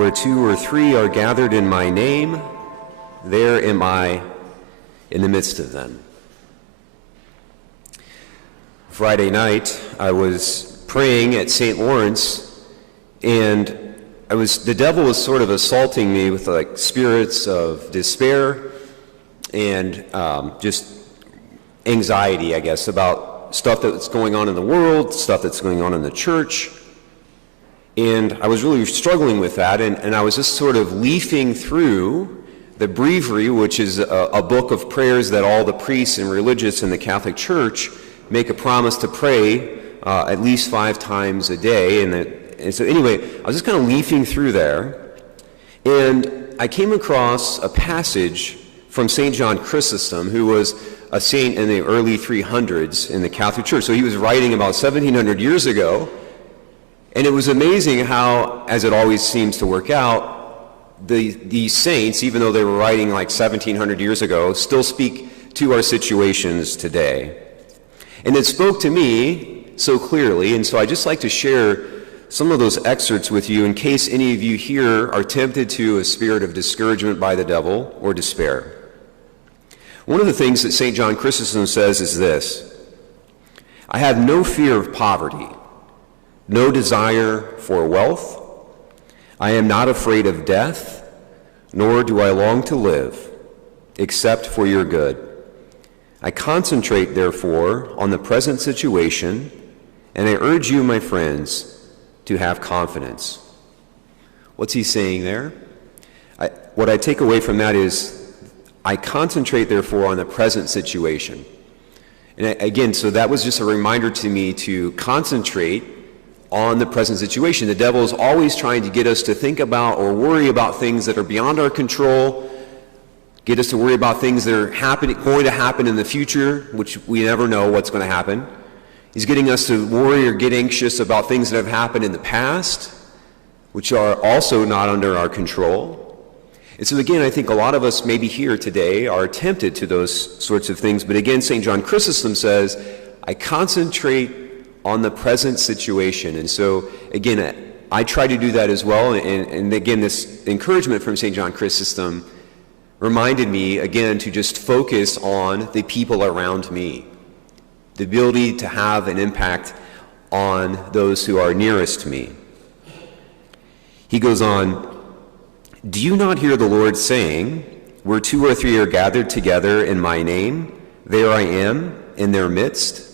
Where 2 or 3 are gathered in my name, there am I in the midst of them. Friday night, I was praying at St. Lawrence, and the devil was sort of assaulting me with like spirits of despair and just anxiety, I guess, about stuff that's going on in the world, stuff that's going on in the church. And I was really struggling with that, and I was just sort of leafing through the breviary, which is a book of prayers that all the priests and religious in the Catholic Church make a promise to pray at least 5 times a day. And so anyway, I was just kind of leafing through there, and I came across a passage from St. John Chrysostom, who was a saint in the early 300s in the Catholic Church. So he was writing about 1700 years ago, and it was amazing how, as it always seems to work out, these saints, even though they were writing like 1700 years ago, still speak to our situations today. And it spoke to me so clearly, and so I'd just like to share some of those excerpts with you in case any of you here are tempted to a spirit of discouragement by the devil or despair. One of the things that St. John Chrysostom says is this: I have no fear of poverty, no desire for wealth. I am not afraid of death, nor do I long to live, except for your good. I concentrate, therefore, on the present situation, and I urge you, my friends, to have confidence. What's he saying there? What I take away from that is, I concentrate, therefore, on the present situation. And again, so that was just a reminder to me to concentrate on the present situation. The devil is always trying to get us to think about or worry about things that are beyond our control, get us to worry about things that are going to happen in the future, which we never know what's going to happen. He's getting us to worry or get anxious about things that have happened in the past, which are also not under our control. And so again, I think a lot of us maybe here today are tempted to those sorts of things. But again, St. John Chrysostom says, I concentrate on the present situation. And so again, I try to do that as well. And again, this encouragement from St. John Chrysostom reminded me again to just focus on the people around me, the ability to have an impact on those who are nearest me. He goes on, do you not hear the Lord saying, where 2 or 3 are gathered together in my name, there I am in their midst?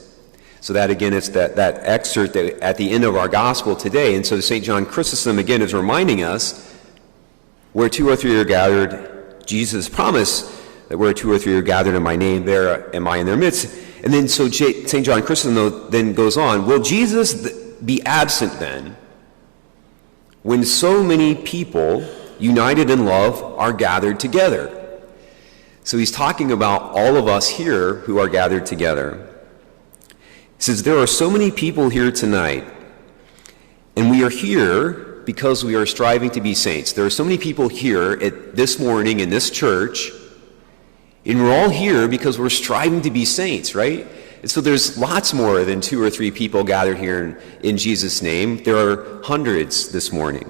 So that again, it's that excerpt that at the end of our gospel today. And so St. John Chrysostom again is reminding us, where 2 or 3 are gathered, Jesus promised that where 2 or 3 are gathered in my name, there am I in their midst. And then so St. John Chrysostom then goes on, will Jesus be absent then when so many people united in love are gathered together? So he's talking about all of us here who are gathered together. He says, there are so many people here tonight, and we are here because we are striving to be saints. There are so many people here this morning in this church, and we're all here because we're striving to be saints, right? And so there's lots more than 2 or 3 people gathered here in Jesus' name. There are hundreds this morning.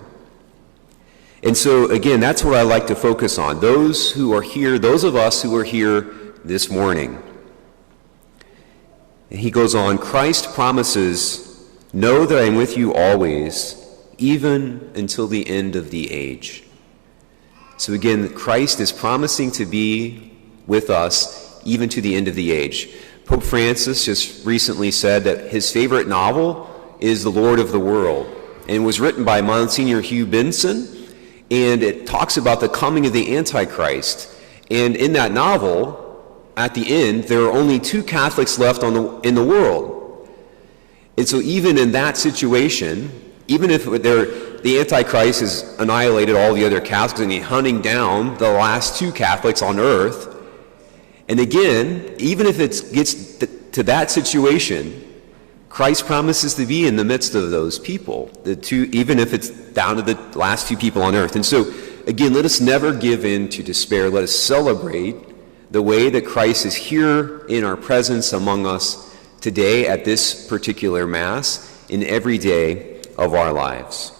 And so, again, that's what I like to focus on. Those who are here, those of us who are here this morning. And he goes on, Christ promises, know that I am with you always, even until the end of the age. So again, Christ is promising to be with us even to the end of the age. Pope Francis just recently said that his favorite novel is The Lord of the World, and was written by Monsignor Hugh Benson, and it talks about the coming of the Antichrist. And in that novel, at the end, there are only 2 Catholics left in the world. And so even in that situation, even if the Antichrist has annihilated all the other Catholics and he's hunting down the last 2 Catholics on earth, and again, even if it gets to that situation, Christ promises to be in the midst of those people, even if it's down to the last 2 people on earth. And so, again, let us never give in to despair. Let us celebrate the way that Christ is here in our presence among us today at this particular Mass in every day of our lives.